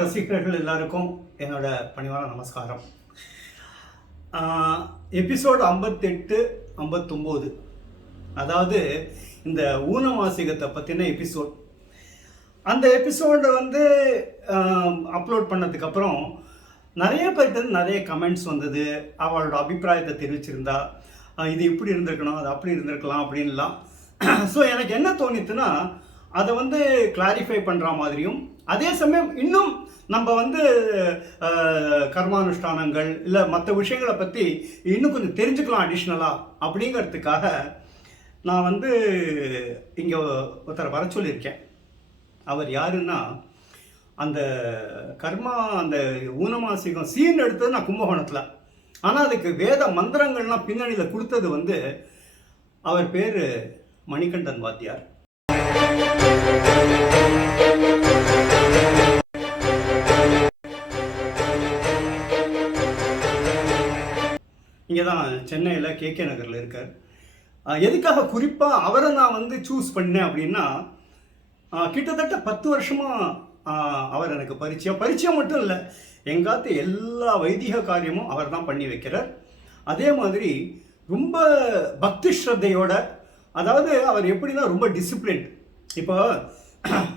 ரசிகர்கள் எல்லாருக்கும் என்னோட பணிவான நமஸ்காரம். எபிசோடு 58, 59, அதாவது இந்த ஊனமாசிகத்தை பற்றின எபிசோட். அந்த எபிசோடை அப்லோட் பண்ணதுக்கப்புறம் நிறைய பேர்கிட்ட நிறைய கமெண்ட்ஸ் வந்தது. அவளோட அபிப்பிராயத்தை தெரிவிச்சிருந்தா, இது இப்படி இருந்திருக்கணும், அது அப்படி இருந்திருக்கலாம் அப்படின்லாம். ஸோ எனக்கு என்ன தோணித்துன்னா, அதை கிளாரிஃபை பண்ணுற மாதிரியும், அதே சமயம் இன்னும் நம்ம கர்மானுஷ்டானங்கள் இல்லை மற்ற விஷயங்களை பற்றி இன்னும் கொஞ்சம் தெரிஞ்சுக்கலாம் அடிஷ்னலாக அப்படிங்கிறதுக்காக நான் இங்கே ஒருத்தரை வர சொல்லியிருக்கேன். அவர் யாருன்னா, அந்த அந்த ஊனமாசிகம் சீன் எடுத்தது நான் கும்பகோணத்தில். ஆனால் அதுக்கு வேத மந்திரங்கள்லாம் பின்னணியில் கொடுத்தது அவர் பேர் மணிகண்டன் வாத்தியார். இங்கே தான் சென்னையில் KK நகரில் இருக்கார். எதுக்காக குறிப்பாக அவரை நான் சூஸ் பண்ணேன் அப்படின்னா, கிட்டத்தட்ட 10 வருஷமாக அவர் எனக்கு பரிச்சயம் மட்டும் இல்லை, எங்காத்து எல்லா வைதிக காரியமும் அவர் தான் பண்ணி வைக்கிறார். அதே மாதிரி ரொம்ப பக்தி ஸ்ரத்தையோட, அதாவது அவர் எப்படின்னா ரொம்ப டிசிப்ளின். இப்போ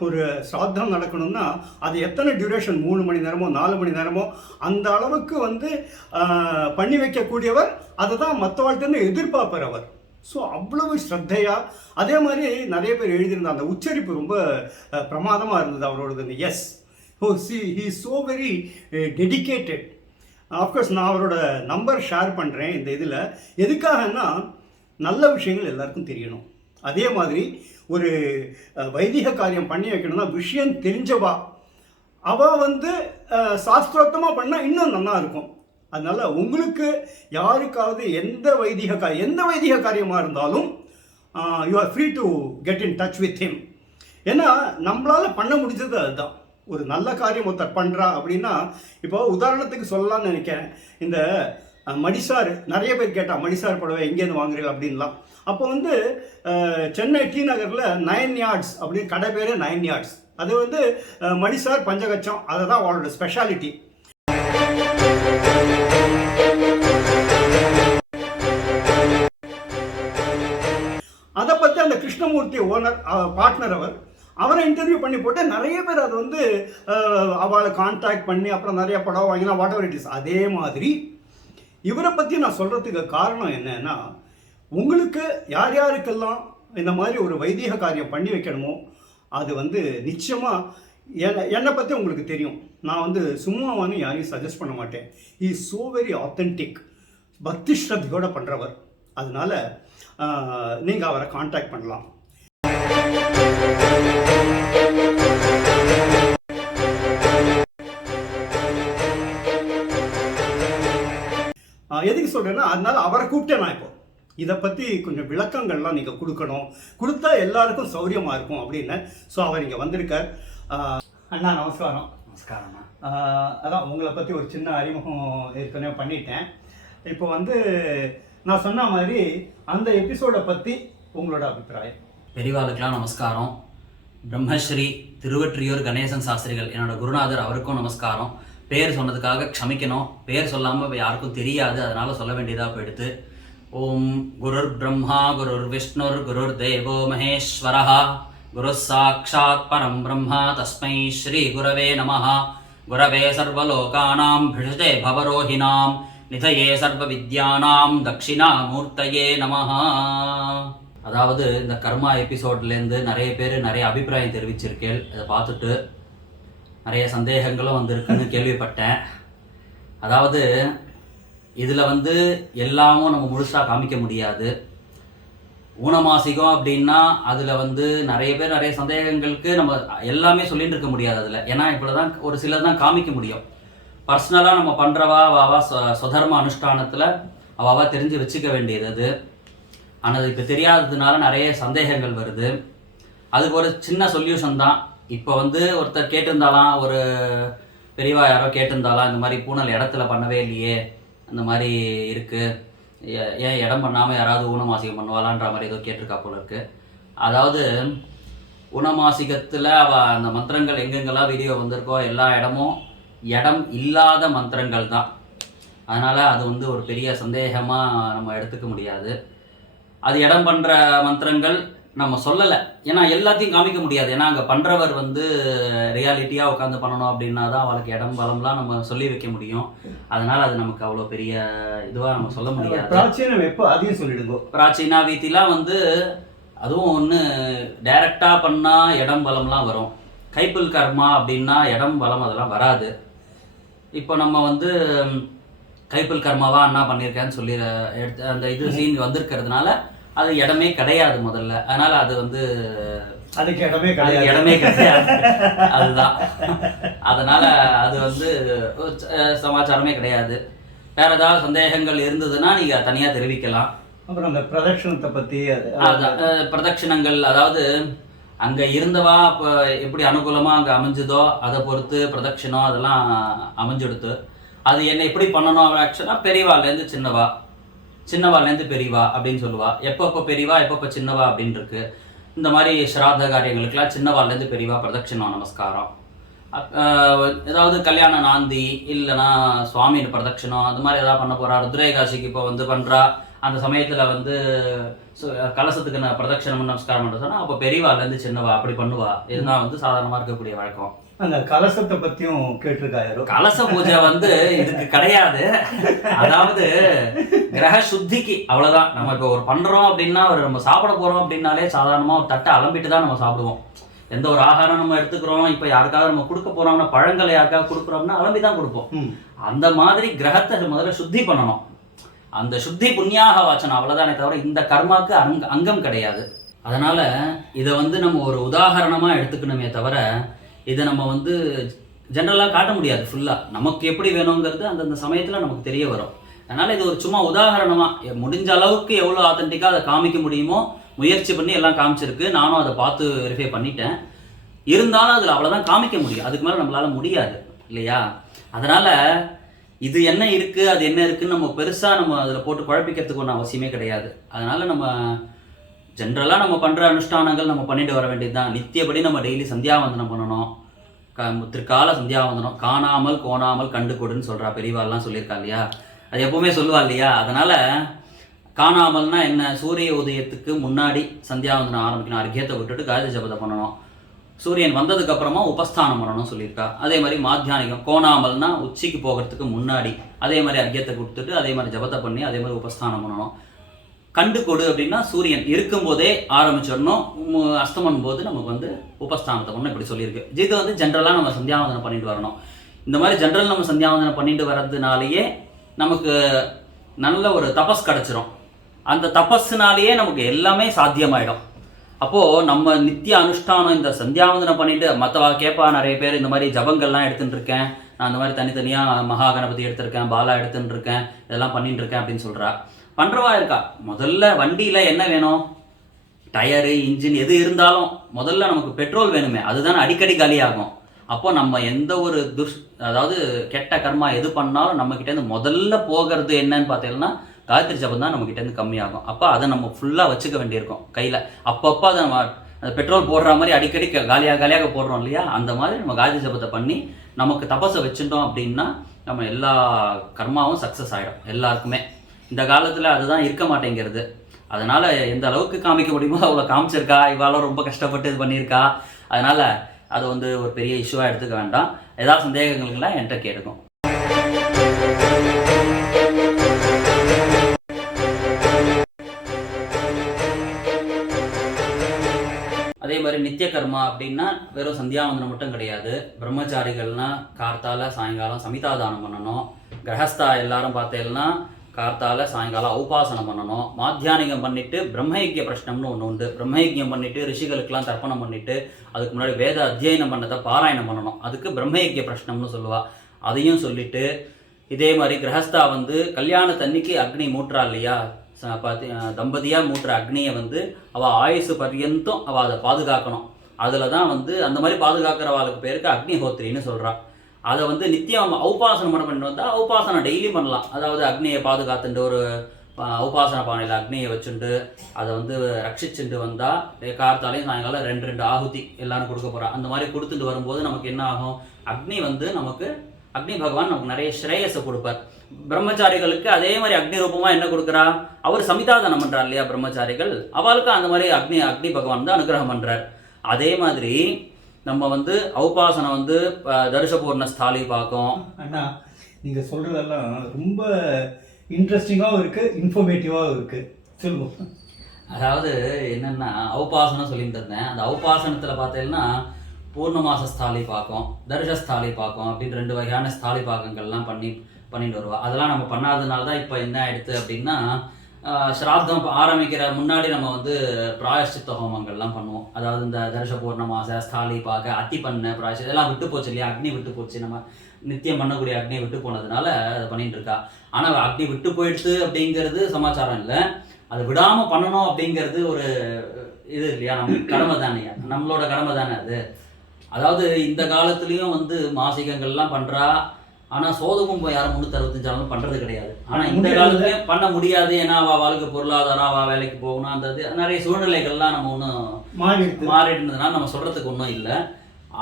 ஒரு சாத்தம் நடக்கணும்னா அது எத்தனை டியூரேஷன், 3 மணி நேரமோ 4 மணி நேரமோ அந்த அளவுக்கு பண்ணி வைக்கக்கூடியவர். அதை தான் மற்றவாழ்கிட்ட எதிர்பார்ப்பார் அவர். ஸோ அவ்வளவு ஸ்ரத்தையாக, அதே மாதிரி நிறைய பேர் எழுதியிருந்த அந்த உச்சரிப்பு ரொம்ப பிரமாதமாக இருந்தது அவரோடது. Yes, he is so very dedicated. Of course நான் அவரோட நம்பர் ஷேர் பண்ணுறேன் இந்த இதில். எதுக்காகன்னா, நல்ல விஷயங்கள் எல்லாருக்கும் தெரியணும். அதே மாதிரி ஒரு வைதிக காரியம் பண்ணி வைக்கணும்னா விஷயம் தெரிஞ்சவா அவள் சாஸ்திரோத்தமாக பண்ணால் இன்னும் நல்லா இருக்கும். அதனால் உங்களுக்கு யாருக்காவது எந்த வைதிக காரியமாக இருந்தாலும் you are free to get in touch with him. ஏன்னா நம்மளால் பண்ண முடிஞ்சது அதுதான். ஒரு நல்ல காரியம் ஒருத்தர் பண்ணுறா அப்படின்னா, இப்போ உதாரணத்துக்கு சொல்லலாம்னு நினைக்கிறேன். இந்த மடிசார் நிறைய பேர் கேட்டால், மடிசார் புடவை எங்கேருந்து வாங்குறீங்க அப்படின்லாம். அப்போ சென்னை T நகரில் 9 yards அப்படின்னு கடை பேர் 9 yards. அது மடிசார் பஞ்சகச்சம், அதை தான் அவளோட ஸ்பெஷாலிட்டி. அதை பற்றி அந்த கிருஷ்ணமூர்த்தி ஓனர் பார்ட்னர் அவரை இன்டர்வியூ பண்ணி போட்டு நிறைய பேர் அது அவளை கான்டாக்ட் பண்ணி அப்புறம் நிறைய படம் வாங்கினா வாட் எவர் இட் இஸ். அதே மாதிரி இவரை பற்றி நான் சொல்கிறதுக்கு காரணம் என்னன்னா, உங்களுக்கு யார் யாருக்கெல்லாம் இந்த மாதிரி ஒரு வைதிக காரியம் பண்ணி வைக்கணுமோ அது நிச்சயமாக என்னை பற்றி உங்களுக்கு தெரியும். நான் சும்மா யாரையும் சஜஸ்ட் பண்ண மாட்டேன். He is so very authentic, பக்தி ஸ்ரத்தையோடு பண்ணுறவர். அதனால் நீங்கள் அவரை கான்டாக்ட் பண்ணலாம். எதுக்கு சொல்கிறேன்னா, அதனால் அவரை கூப்பிட்டேன் நான். இப்போ இதை பற்றி கொஞ்சம் விளக்கங்கள்லாம் நீங்கள் கொடுத்தா எல்லாருக்கும் சௌரியமாக இருக்கும் அப்படின்னு. ஸோ அவர் இங்கே வந்திருக்கார். அண்ணா நமஸ்காரம். நமஸ்காரம்ண்ணா. அதான் உங்களை பற்றி ஒரு சின்ன அறிமுகம் ஏற்கனவே பண்ணிட்டேன். இப்போ நான் சொன்ன மாதிரி அந்த எபிசோடை பற்றி உங்களோட அபிப்பிராயம். பெரியவாளுக்கெல்லாம் நமஸ்காரம். பிரம்மஸ்ரீ திருவற்றியூர் கணேசன் சாஸ்திரிகள் என்னோட குருநாதர், அவருக்கும் நமஸ்காரம். பேர் சொன்னதுக்காக க்ஷமிக்கணும். பேர் சொல்லாமல் யாருக்கும் தெரியாது, அதனால் சொல்ல வேண்டியதாக போயிடுத்து. ஓம் குருர் பிரம்மா குருர் விஷ்ணுர் குருர் தேவோ மகேஸ்வரஹ குரு சாட்சாத் பரம் பிரம்மா தஸ்மை ஸ்ரீ குரவே நமஹ. குரவே சர்வலோகானாம் பிஷஜே பவரோஹிணாம் நிதயே சர்வ வித்யானாம் தட்சிணாமூர்த்தயே நமஹ. அதாவது இந்த கர்மா எபிசோட்லேருந்து நிறைய பேர் நிறைய அபிப்பிராயம் தெரிவிச்சிருக்கேன். அதை பார்த்துட்டு நிறைய சந்தேகங்களும் வந்திருக்குன்னு கேள்விப்பட்டேன். அதாவது இதில் எல்லாமும் நம்ம முழுசாக காமிக்க முடியாது. ஊனமாசிகம் அப்படின்னா அதில் நிறைய பேர் நிறைய சந்தேகங்களுக்கு நம்ம எல்லாமே சொல்லிட்டு இருக்க முடியாது அதில். ஏன்னா இப்படி தான் ஒரு சிலர் தான் காமிக்க முடியும். பர்சனலாக நம்ம பண்ணுறவா அவாவா சொதர்ம அனுஷ்டானத்தில் அவாவா தெரிஞ்சு வச்சுக்க வேண்டியது அது. ஆனால் இப்போ தெரியாததுனால நிறைய சந்தேகங்கள் வருது. அதுக்கு ஒரு சின்ன சொல்யூஷன் தான். இப்போ ஒருத்தர் கேட்டிருந்தாலாம், ஒரு பெரியவா யாரோ கேட்டிருந்தாலாம், இந்த மாதிரி பூனல் இடத்துல பண்ணவே இல்லையே, அந்த மாதிரி இருக்குது, ஏன் இடம் பண்ணாமல் யாராவது ஊனமாசிகம் பண்ணுவாளான்ற மாதிரி ஏதோ கேட்டிருக்கா போல இருக்குது. அதாவது உணமாசிகத்தில் அந்த மந்திரங்கள் எங்கெங்கெல்லாம் வீடியோ வந்திருக்கோ எல்லா இடமும் இடம் இல்லாத மந்திரங்கள் தான். அதனால் அது வந்து ஒரு பெரிய சந்தேகமாக நம்ம எடுத்துக்க முடியாது. அது இடம் பண்ணுற மந்திரங்கள் நம்ம சொல்லலை, ஏன்னா எல்லாத்தையும் காமிக்க முடியாது. ஏன்னா அங்கே பண்ணுறவர் வந்து ரியாலிட்டியாக உட்காந்து பண்ணணும் அப்படின்னா தான் அவளுக்கு இடம் பலம்லாம் நம்ம சொல்லி வைக்க முடியும். அதனால் அது நமக்கு அவ்வளோ பெரிய இதுவாக நம்ம சொல்ல முடியாது. பிராச்சீனம் எப்போ அதையும் சொல்லிடுங்க. பிராச்சீனா வீதிலாம் வந்து அதுவும் ஒன்று டைரக்டாக பண்ணால் இடம் பலம்லாம் வரும். கைப்புல் கர்மா அப்படின்னா இடம் பலம் அதெல்லாம் வராது. இப்போ நம்ம வந்து கைப்புல் கர்மாவா அண்ணா பண்ணியிருக்கேன்னு சொல்லி எடுத்து அந்த இது சீன் வந்திருக்கிறதுனால அது இடமே கிடையாது முதல்ல. அதனால அது வந்து அதுக்கு இடமே கிடையாது அதுதான். அதனால அது வந்து சமாச்சாரமே கிடையாது. வேற ஏதாவது சந்தேகங்கள் இருந்ததுன்னா நீங்க தனியா தெரிவிக்கலாம். அப்புறம் அந்த பிரதட்சணத்தை பத்தி பிரதட்சிணங்கள், அதாவது அங்க இருந்தவா இப்போ எப்படி அனுகூலமா அங்க அமைஞ்சதோ அதை பொறுத்து பிரதட்சிணம் அதெல்லாம் அமைஞ்சுடுத்து. அது என்ன எப்படி பண்ணணும் ஆக்சுவலாக பெரியவாலேருந்து சின்னவா, சின்னவாலேருந்து பெரியவா அப்படின்னு சொல்லுவா. எப்பப்போ பெரியவா எப்பப்போ சின்னவா அப்படின்னு இருக்கு. இந்த மாதிரி ஸ்ராத்த காரியங்களுக்கெல்லாம் சின்னவாலேருந்து பெரியவா பிரதட்சிணம் நமஸ்காரம். ஏதாவது கல்யாண நாந்தி இல்லைன்னா சுவாமி பிரதட்சிணம் அந்த மாதிரி ஏதாவது பண்ண போறா, ருத்ரேகாசிக்கு இப்போ வந்து பண்றா, அந்த சமயத்தில் வந்து கலசத்துக்கு நான் பிரதட்சணம் நமஸ்காரம் பண்ண சொன்னா அப்போ பெரியவாலேருந்து சின்னவா அப்படி பண்ணுவா. இதுதான் வந்து சாதாரணமாக இருக்கக்கூடிய வழக்கம். அந்த கலசத்தை பத்தியும் கேட்டிருக்காரு. கலச பூஜை வந்து இதுக்கு கிடையாது. அதாவது கிரக சுத்திக்கு அவ்வளவுதான். நம்ம இப்போ ஒரு பண்றோம் அப்படின்னா ஒரு நம்ம சாப்பிட போறோம் அப்படின்னாலே சாதாரணமா ஒரு தட்டை அலம்பிட்டு தான் நம்ம சாப்பிடுவோம். எந்த ஒரு ஆகாரம் நம்ம எடுத்துக்கிறோம், இப்போ யாருக்காவது நம்ம கொடுக்க போறோம்னா பழங்களை யாருக்காவது கொடுக்குறோம்னா அலம்பி தான் கொடுப்போம். அந்த மாதிரி கிரகத்தை முதல்ல சுத்தி பண்ணணும். அந்த சுத்தி புண்ணியாக வாச்சனம் அவ்வளவுதானே தவிர இந்த கர்மாக்கு அங்கம் கிடையாது. அதனால இதை வந்து நம்ம ஒரு உதாரணமா எடுத்துக்கணுமே தவிர இதை நம்ம வந்து ஜென்ரலாக காட்ட முடியாது. ஃபுல்லாக நமக்கு எப்படி வேணுங்கிறது அந்தந்த சமயத்தில் நமக்கு தெரிய வரும். அதனால் இது ஒரு சும்மா உதாரணமாக முடிஞ்ச அளவுக்கு எவ்வளோ ஆத்தென்டிக்காக அதை காமிக்க முடியுமோ முயற்சி பண்ணி எல்லாம் காமிச்சிருக்கு. நானும் அதை பார்த்து வெரிஃபை பண்ணிட்டேன். இருந்தாலும் அதில் அவ்வளோதான் காமிக்க முடியும், அதுக்கு மேலே நம்மளால் முடியாது இல்லையா? அதனால் இது என்ன இருக்குது அது என்ன இருக்குதுன்னு நம்ம பெருசாக நம்ம அதில் போட்டு குழப்பிக்கிறதுக்கு ஒன்றும் அவசியமே கிடையாது. அதனால் நம்ம ஜென்ரலாக நம்ம பண்ணுற அனுஷ்டானங்கள் நம்ம பண்ணிட்டு வர வேண்டியது தான். நித்தியப்படி நம்ம டெய்லி சந்தியாவந்தனம் பண்ணணும். முத்திருக்கால சந்தியாவந்தனம், காணாமல் கோணாமல் கண்டு கொடுன்னு சொல்கிறா பெரியவாள்லாம் சொல்லியிருக்கா இல்லையா? அது எப்பவுமே சொல்லுவா இல்லையா? அதனால் காணாமல்னா என்ன, சூரிய உதயத்துக்கு முன்னாடி சந்தியாவந்தனம் ஆரம்பிக்கணும். அர்க்கியத்தை விட்டுட்டு காயத்ரி ஜபத்தை பண்ணணும். சூரியன் வந்ததுக்கு அப்புறமா உபஸ்தானம் பண்ணணும்னு சொல்லியிருக்கா. அதே மாதிரி மாத்தியானிகம் கோணாமல்னா உச்சிக்கு போகிறதுக்கு முன்னாடி அதே மாதிரி அர்க்கியத்தை கொடுத்துட்டு அதே மாதிரி ஜபத்தை பண்ணி அதே மாதிரி உபஸ்தானம் பண்ணணும். கண்டு கொடு அப்படின்னா சூரியன் இருக்கும்போதே ஆரம்பிச்சிடணும், அஸ்தமன் போது நமக்கு வந்து உபஸ்தானத்தை பண்ணணும் இப்படி சொல்லியிருக்கு. இது வந்து ஜென்ரலாக நம்ம சந்தியாவந்தனம் பண்ணிட்டு வரணும். இந்த மாதிரி ஜென்ரல் நம்ம சந்தியாவந்தனம் பண்ணிட்டு வர்றதுனாலேயே நமக்கு நல்ல ஒரு தபஸ் கிடச்சிரும். அந்த தபஸ்னாலேயே நமக்கு எல்லாமே சாத்தியமாயிடும். அப்போது நம்ம நித்திய அனுஷ்டானம் இந்த சந்தியாவந்தனம் பண்ணிட்டு மற்றவா கேட்பா நிறைய பேர் இந்த மாதிரி ஜபங்கள்லாம் எடுத்துகிட்டு இருக்கேன், நான் இந்த மாதிரி தனித்தனியாக மகா கணபதி எடுத்திருக்கேன், பாலா எடுத்துட்டு இருக்கேன், இதெல்லாம் பண்ணிட்டு இருக்கேன் அப்படின்னு சொல்கிறா. பண்ணுறவா இருக்கா. முதல்ல வண்டியில் என்ன வேணும், டயரு இன்ஜின் எது இருந்தாலும் முதல்ல நமக்கு பெட்ரோல் வேணுமே, அதுதான் அடிக்கடி காலியாகும். அப்போ நம்ம எந்த ஒரு அதாவது கெட்ட கர்மா எது பண்ணாலும் நம்மக்கிட்டேருந்து முதல்ல போகிறது என்னன்னு பார்த்தீங்கன்னா காயத்ரி ஜபம் தான் நம்மக்கிட்டேருந்து கம்மியாகும். அப்போ அதை நம்ம ஃபுல்லாக வச்சுக்க வேண்டியிருக்கும் கையில். அப்பப்போ அதை நம்ம அந்த பெட்ரோல் போடுற மாதிரி அடிக்கடி காலியாக போடுறோம் இல்லையா? அந்த மாதிரி நம்ம காயத்ரி ஜபத்தை பண்ணி நமக்கு தபஸை வச்சுட்டோம் அப்படின்னா நம்ம எல்லா கர்மாவும் சக்ஸஸ் ஆகிடும் எல்லாருக்குமே. இந்த காலத்தில் அதுதான் இருக்க மாட்டேங்கிறது. அதனால் எந்த அளவுக்கு காமிக்க முடியுமோ அவ்வளோ காமிச்சிருக்கா. இவாளும் ரொம்ப கஷ்டப்பட்டு இது பண்ணியிருக்கா. அதனால் அது வந்து ஒரு பெரிய இஷ்யூவாக எடுத்துக்க வேண்டாம். ஏதாவது சந்தேகங்களுக்கெல்லாம் என்கிட்ட கேட்டுக்கும். அதே மாதிரி நித்திய கர்மா அப்படின்னா வெறும் சந்தியாவந்தனம் மட்டும் கிடையாது. பிரம்மச்சாரிகள்னா கார்த்தால சாயங்காலம் சமிதாதானம் பண்ணணும். கிரகஸ்தா எல்லாரும் பார்த்தேன்னா கார்த்தால சாயங்காலம் உபாசனம் பண்ணணும். மாத்தியானிகம் பண்ணிட்டு பிரம்மயக்கிய பிரஷ்னம்னு ஒன்று உண்டு. பிரம்மயக்கியம் பண்ணிட்டு ரிஷிகளுக்கெல்லாம் தர்ப்பணம் பண்ணிட்டு அதுக்கு முன்னாடி வேத அத்தியனம் பண்ணதை பாராயணம் பண்ணணும். அதுக்கு பிரம்மயக்கிய பிரஷ்னம்னு சொல்லுவா. அதையும் சொல்லிட்டு இதே மாதிரி கிரகஸ்தா வந்து கல்யாணத்தன்னைக்கு அக்னி மூட்டுறா இல்லையா, தம்பதியாக மூட்டுற அக்னியை வந்து அவள் ஆயுசு பர்யந்தம் அவள் அதை பாதுகாக்கணும். அதில் தான் வந்து அந்த மாதிரி பாதுகாக்கிறவாளுக்கு பேருக்கு அக்னிஹோத்திரின்னு சொல்கிறான். அதை வந்து நித்தியம் உபாசனம் பண்ணிட்டு வந்தால் உபாசனம் டெய்லி பண்ணலாம். அதாவது அக்னியை பாதுகாத்துட்டு ஒரு உபாசன பானையில் அக்னியை வச்சுட்டு அதை வந்து ரட்சிச்சுட்டு வந்தால் கார்த்தாலையும் சாயங்காலம் 2 ஆகுதி எல்லாரும் கொடுக்க போகிறா. அந்த மாதிரி கொடுத்துட்டு வரும்போது நமக்கு என்ன ஆகும், அக்னி வந்து நமக்கு அக்னி பகவான் நமக்கு நிறைய ஸ்ரேயஸை கொடுப்பார். பிரம்மச்சாரிகளுக்கு அதே மாதிரி அக்னி ரூபமாக என்ன கொடுக்குறா, அவர் சமிதாதானம் பண்ணுறார் இல்லையா பிரம்மச்சாரிகள், அவளுக்கு அந்த மாதிரி அக்னி பகவான் தான் அனுகிரகம் பண்ணுறார். அதே மாதிரி நம்ம வந்து ஔபாசனம் வந்து தர்ஷபூர்ண ஸ்தாலி பார்க்கும். அண்ணா நீங்கள் சொல்கிறதெல்லாம் ரொம்ப இன்ட்ரெஸ்டிங்காகவும் இருக்குது, இன்ஃபர்மேட்டிவாகவும் இருக்குது, சொல்லுவோம். அதாவது என்னென்னா ஔபாசனம் சொல்லிட்டு இருந்தேன். அந்த ஔபாசனத்தில் பார்த்தீங்கன்னா பூர்ணமாச ஸ்தாலி பார்க்கும், தர்ஷஸ்தாலி பார்க்கும் அப்படின்னு 2 வகையான ஸ்தாலி பாகங்கள்லாம் பண்ணிட்டு வருவா. அதெல்லாம் நம்ம பண்ணாததுனால தான் இப்போ என்ன ஆயிடுது அப்படின்னா, ஸ்ராத்தம் ஆரம்பிக்கிற முன்னாடி நம்ம வந்து பிராயஷ்சித்த ஹோமங்கள்லாம் பண்ணுவோம். அதாவது இந்த தர்ஷ பூர்ணமாச ஸ்தாலி பார்க்க அத்தி பண்ண பிராயஷ்சி இதெல்லாம் விட்டு போச்சு இல்லையா, அக்னி விட்டு போச்சு. நம்ம நித்தியம் பண்ணக்கூடிய அக்னி விட்டு போனதுனால அதை பண்ணிட்டு இருக்கா. ஆனால் அக்னி விட்டு போயிடுச்சு அப்படிங்கிறது சமாச்சாரம் இல்லை, அதை விடாமல் பண்ணணும் அப்படிங்கிறது ஒரு இது இல்லையா, நம்ம கடமை தானே, நம்மளோட கடமை தானே அது. அதாவது இந்த காலத்துலேயும் வந்து மாசிகங்கள்லாம் பண்ணுறா, ஆனால் சோதமும் யாரும் 365 நாளும் பண்ணுறது கிடையாது. ஆனால் இந்த காலத்துலேயும் பண்ண முடியாது, ஏன்னா அவளுக்கு பொருளாதாரம், அவள் வேலைக்கு போகணும், அந்த இது நிறைய சூழ்நிலைகள்லாம் நம்ம ஒன்றும் மாறிடுறதுனால நம்ம சொல்கிறதுக்கு ஒன்றும் இல்லை.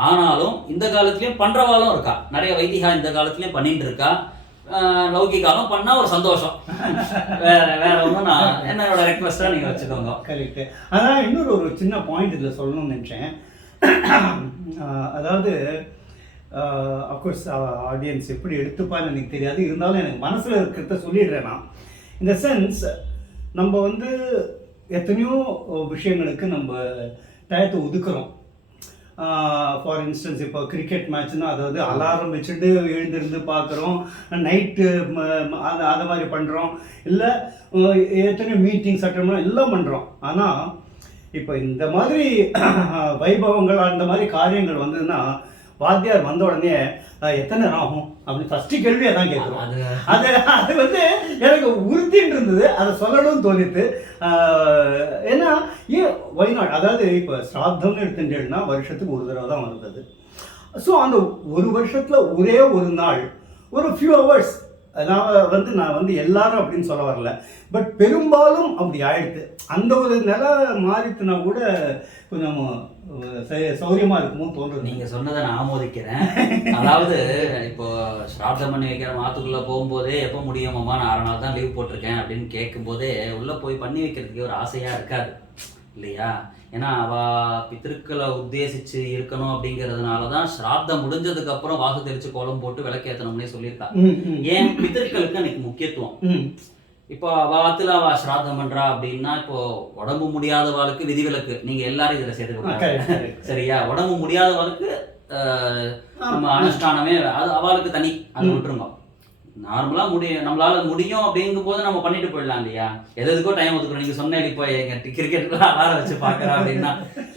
ஆனாலும் இந்த காலத்துலேயும் பண்ணுறவாலும் இருக்கா, நிறைய வைதிகா இந்த காலத்துலேயும் பண்ணிட்டு இருக்கா. லௌகிகாலும் பண்ணால் ஒரு சந்தோஷம், வேற ஒன்றும் நான் என்னோட ரெக்வஸ்ட்டாக நீங்கள் வச்சுக்கோங்க. கரெக்டு. அதான் இன்னொரு ஒரு சின்ன பாயிண்ட் இதில் சொல்லணும்னு நினச்சேன். அதாவது அஃப்கோர்ஸ் ஆடியன்ஸ் எப்படி எடுத்துப்பான்னு எனக்கு தெரியாது, இருந்தாலும் எனக்கு மனசில் இருக்கிறத சொல்லிடுறேன் நான். இந்த சென்ஸ் நம்ம வந்து எத்தனையோ விஷயங்களுக்கு நம்ம டயத்தை ஒதுக்குறோம். ஃபார் இன்ஸ்டன்ஸ் இப்போ கிரிக்கெட் மேட்ச்னால் அதாவது அலாரம் வச்சுட்டு எழுந்திருந்து பார்க்குறோம், நைட்டு அதை மாதிரி பண்ணுறோம், இல்லை எத்தனையோ மீட்டிங்ஸ் அட்டெண்ட் எல்லாம் பண்ணுறோம். ஆனால் இப்போ இந்த மாதிரி வைபவங்கள் அந்த மாதிரி காரியங்கள் வந்ததுன்னா வாத்தியார் வந்த உடனே எத்தனை நேரம் ஆகும் அப்படின்னு ஃபஸ்ட்டு கேள்வியை தான் கேட்குறோம். அது அது வந்து எனக்கு உறுத்தின்னு இருந்தது, அதை சொல்லணும்னு தோணித்து. ஏன்னா ஏன் ஒய்நாட், அதாவது இப்போ ஸ்ராத்தம்னு எடுத்துட்டேன்னா வருஷத்துக்கு ஒரு தடவை தான் வந்தது. ஸோ அந்த ஒரு வருஷத்தில் ஒரே ஒரு நாள் ஒரு ஃபியூ ஹவர்ஸ் நான் வந்து எல்லாரும் அப்படின்னு சொல்ல வரல, பட் பெரும்பாலும் அப்படி ஆயிடுது. அந்த ஒரு நிலை மாறித்துனா கூட கொஞ்சம் சௌரியமாக இருக்குமோ தோன்றுது. நீங்கள் சொன்னதை நான் ஆமோதிக்கிறேன். அதாவது இப்போ ஸ்ராத்தம் பண்ணி வைக்கிற மாத்துக்குள்ளே போகும்போதே எப்போ முடியுமாம்மா, நான் 6 நாள் தான் லீவ் போட்டிருக்கேன் அப்படின்னு கேட்கும்போதே உள்ளே போய் பண்ணி வைக்கிறதுக்கு ஒரு ஆசையாக இருக்காது இல்லையா. ஏன்னா அவள் பித்திருக்களை உத்தேசித்து இருக்கணும் அப்படிங்கிறதுனால தான் ஸ்ராத்தம் முடிஞ்சதுக்கு அப்புறம் வாசு தெளித்து கோலம் போட்டு விளக்கேற்றணும்னே சொல்லியிருக்கா. ஏன் பித்திருக்களுக்கு எனக்கு முக்கியத்துவம். இப்போ வாத்துல அவ ஸ்ராத்தம் பண்றா அப்படின்னா, இப்போ உடம்பு முடியாதவாளுக்கு விதிவிலக்கு, நீங்க எல்லாரும் இதுல சேர்த்துக்கோங்க சரியா. உடம்பு முடியாதவாளுக்கு நம்ம அனுஷ்டானமே அது அவளுக்கு தனி, அது விட்டுருங்க. நார்மலா நம்மளால முடியும் அப்படிங்கும் போது நம்ம பண்ணிட்டு போயிடலாம் இல்லையா. எதுக்கோ டைம் ஒதுக்குறோம். நீங்க சொன்ன இப்போ எங்க கிரிக்கெட்லாம் அலாரம் வச்சு பாக்குறோம் அப்படின்னா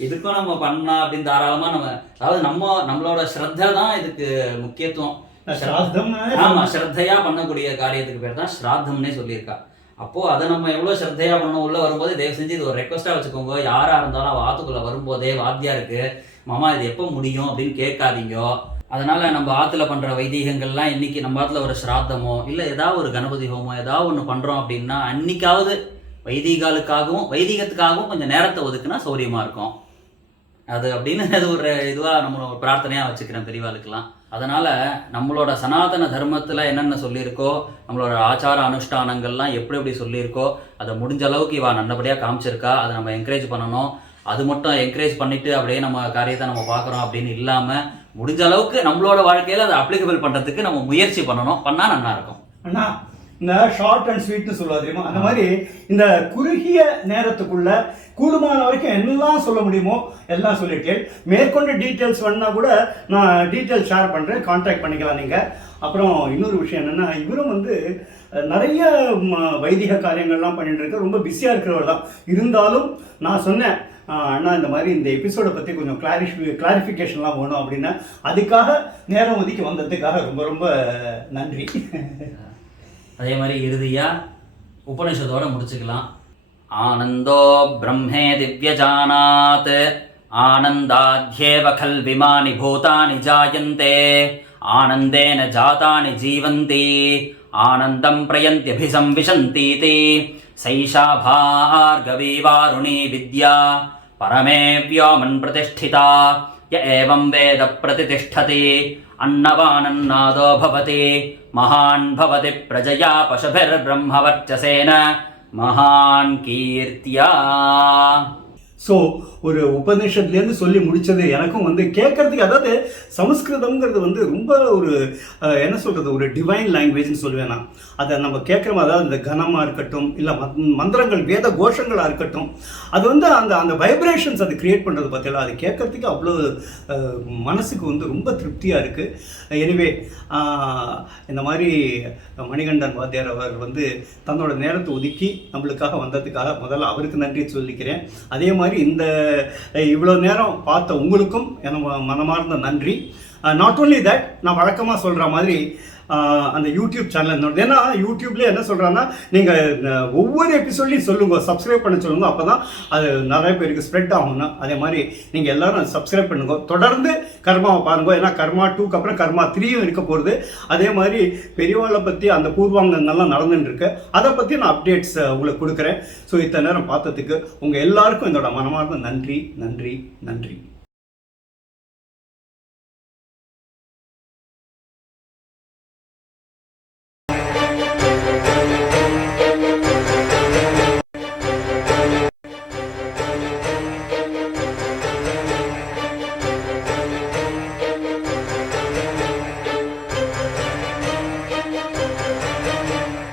இதுக்கும் நம்ம பண்ணலாம் அப்படின்னு தாராளமா நம்ம, அதாவது நம்மளோட ஸ்ரத்தை தான் இதுக்கு முக்கியத்துவம். ஆமா, ஸ்ரத்தையா பண்ணக்கூடிய காரியத்துக்கு பேர் தான் ஸ்ராத்தம்னே சொல்லியிருக்கா. அப்போ அதை நம்ம எவ்வளவு ஸ்ரத்தையா பண்ணணும். உள்ள வரும்போது தயவு செஞ்சு இது ஒரு ரெக்வஸ்டா வச்சுக்கோங்க. யாரா இருந்தாலும் அவ ஆத்துக்குள்ள வரும்போதே வாத்தியாருக்கு மாமா இது எப்போ முடியும் அப்படின்னு கேட்காதீங்க. அதனால நம்ம ஆத்துல பண்ற வைதீகங்கள்லாம் இன்னைக்கு நம்ம ஆத்துல ஒரு ஸ்ராத்தமோ இல்லை ஏதாவது ஒரு கணபதி ஹோமோ ஏதாவது ஒன்று பண்றோம் அப்படின்னா அன்னைக்காவது வைதீகத்துக்காகவும் கொஞ்சம் நேரத்தை ஒதுக்குனா சௌரியமா இருக்கும் அது அப்படின்னு அது ஒரு இதுவா நம்ம ஒரு பிரார்த்தனையா வச்சுக்கிறேன் பெரியவாளுக்கெல்லாம். அதனால நம்மளோட சனாதன தர்மத்துல என்னென்ன சொல்லியிருக்கோ, நம்மளோட ஆச்சார அனுஷ்டானங்கள்லாம் எப்படி சொல்லியிருக்கோ அதை முடிஞ்ச அளவுக்கு இவா நல்லபடியா காமிச்சிருக்கா. அதை நம்ம என்கரேஜ் பண்ணணும். அது மட்டும் என்கரேஜ் பண்ணிட்டு அப்படியே நம்ம காரியத்தை நம்ம பார்க்குறோம் அப்படின்னு இல்லாம முடிஞ்ச அளவுக்கு நம்மளோட வாழ்க்கையில அதை அப்ளிகபிள் பண்றதுக்கு நம்ம முயற்சி பண்ணணும். பண்ணா நல்லா இருக்கும். அண்ணா இந்த ஷார்ட் அண்ட் ஸ்வீட்னு சொல்லுவா தெரியுமா, அந்த மாதிரி இந்த குறுகிய நேரத்துக்குள்ள கூடுமான வரைக்கும் எல்லாம் சொல்ல முடியுமோ எல்லாம் சொல்லிட்டேன். மேற்கொண்டு டீட்டெயில்ஸ் வேணா கூட நான் டீட்டெயில்ஸ் ஷேர் பண்ணுறேன், கான்டாக்ட் பண்ணிக்கலாம் நீங்கள். அப்புறம் இன்னொரு விஷயம் என்னென்னா, இவரும் வந்து நிறைய வைதிக காரியங்கள்லாம் பண்ணிட்டு இருக்க ரொம்ப பிஸியாக இருக்கிறவர் தான். இருந்தாலும் நான் சொன்னேன், அண்ணா இந்த மாதிரி இந்த எபிசோடை பற்றி கொஞ்சம் கிளாரிஃபிகேஷன்லாம் வேணும் அப்படின்னா அதுக்காக நேரம் ஒதுக்கி வந்ததுக்காக ரொம்ப ரொம்ப நன்றி. அதே மாதிரி இறுதியா உபனிஷத்தோட முடிச்சுக்கலாம். ஆனந்தோ பிரம்மே திவ்யஜானாத் ஆனந்தாத்யேவ கல்விமானி பூதானி ஜாயந்தே ஆனந்தேன ஜாதானி ஜீவந்தி ஆனந்தம் பிரயந்தியபிசம்விசந்தி தே சைஷா பார்கவி வாருணி வித்யா பரமே வியோமன் பிரதிஷ்டிதா ய ஏவம் வேத பிரதிதிஷ்டதே अन्नवानन्नादो भवति महान् भवति प्रजया पशुभिर्ब्रह्मवर्चसेन महान् कीर्त्या. ஸோ ஒரு உபநிஷத்துலேருந்து சொல்லி முடித்தது எனக்கும் வந்து கேட்குறதுக்கு, அதாவது சமஸ்கிருதம்ங்கிறது வந்து ரொம்ப ஒரு என்ன சொல்கிறது, ஒரு டிவைன் லாங்குவேஜ்னு சொல்லுவேன் நான். அதை நம்ம கேட்குறோம், அதாவது இந்த கனமாக இருக்கட்டும், இல்லை மந்திரங்கள் வேத கோஷங்களாக இருக்கட்டும், அது வந்து அந்த அந்த வைப்ரேஷன்ஸ் அது க்ரியேட் பண்ணுறது பார்த்தீங்களா, அது கேட்குறதுக்கு அவ்வளோ மனசுக்கு வந்து ரொம்ப திருப்தியாக இருக்குது. எனிவே இந்த மாதிரி மணிகண்டன் வாத்தியார் அவர் வந்து தன்னோட நேரத்தை ஒதுக்கி நம்மளுக்காக வந்ததுக்காக முதல்ல அவருக்கு நன்றி சொல்லிக்கிறேன். அதே மாதிரி இந்த இவ்வளோ நேரம் பார்த்த உங்களுக்கும் எனக்கு மனமார்ந்த நன்றி. நாட் ஓன்லி தட், நான் வழக்கமாக சொல்கிற மாதிரி அந்த யூடியூப் சேனல், ஏன்னா யூடியூப்லேயே என்ன சொல்கிறாங்கன்னா, நீங்கள் ஒவ்வொரு எபிசோட்லையும் சொல்லுங்கள், சப்ஸ்கிரைப் பண்ண சொல்லுங்கள், அப்போ தான் அது நிறைய பேருக்கு ஸ்ப்ரெட் ஆகும்னா. அதே மாதிரி நீங்கள் எல்லோரும் சப்ஸ்கிரைப் பண்ணுங்க, தொடர்ந்து கர்மாவை பாருங்க. ஏன்னா கர்மா 2க்கு அப்புறம் கர்மா 3யும் இருக்க போகிறது. அதே மாதிரி பெரியவாளை பற்றி அந்த பூர்வாங்கங்கள்லாம் நடந்துட்டுருக்கு, அதை பற்றி நான் அப்டேட்ஸ் உங்களுக்கு கொடுக்குறேன். ஸோ இத்தனை நேரம் பார்த்ததுக்கு உங்கள் எல்லாருக்கும் என்னோட மனமார்ந்த நன்றி நன்றி நன்றி.